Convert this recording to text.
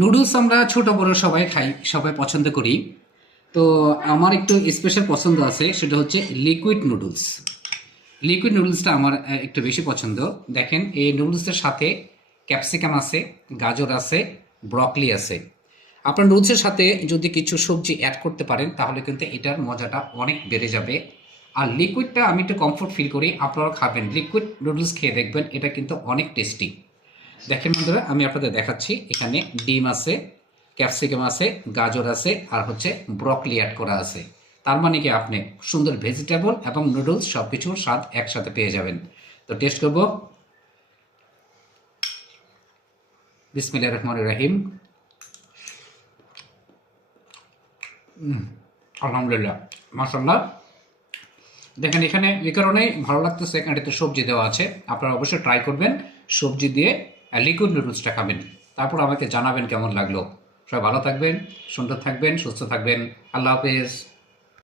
Noodles আমরা ছোট বড় সবাই খাই, সবাই পছন্দ করি। তো আমার একটু স্পেশাল পছন্দ আছে, সেটা হচ্ছে লিকুইড নুডলস। লিকুইড নুডলসটা আমার একটু বেশি পছন্দ। দেখেন, এই নুডলসের সাথে ক্যাপসিকাম আছে, গাজর আছে, ব্রকলি আছে। আপনার নুডলসের সাথে যদি কিছু সবজি অ্যাড করতে পারেন তাহলে কিন্তু এটার মজাটা অনেক বেড়ে যাবে। আর লিকুইডটা আমি একটু কমফোর্ট ফিল করি, আপনারা খাবেন লিকুইড নুডলস খেয়ে দেখবেন, এটা কিন্তু অনেক টেস্টি। দেখেন বন্ধুরা, আমি আপনাদের দেখাচ্ছি। এখানে ডিম আছে, ক্যাপসিকাম আছে, গাজর আছে, আর হচ্ছে ব্রকলি অ্যাড করা আছে। তার মানে কি, আপনি সুন্দর ভেজিটেবল এবং নুডলস সব কিছুর স্বাদ একসাথে পেয়ে যাবেন। তো টেস্ট করব। বিসমিল্লাহির রহমানির রহিম। আলহামদুলিল্লাহ, মাশাআল্লাহ। দেখেন, এখানে এই কারণেই ভালো লাগতেছে, এখানে একটু সবজি দেওয়া আছে। আপনারা অবশ্যই ট্রাই করবেন সবজি দিয়ে লিকুইড নুডলসটা খাবেন। তারপর আমাকে জানাবেন কেমন লাগলো। সবাই ভালো থাকবেন, সুন্দর থাকবেন, সুস্থ থাকবেন। আল্লাহ হাফেজ।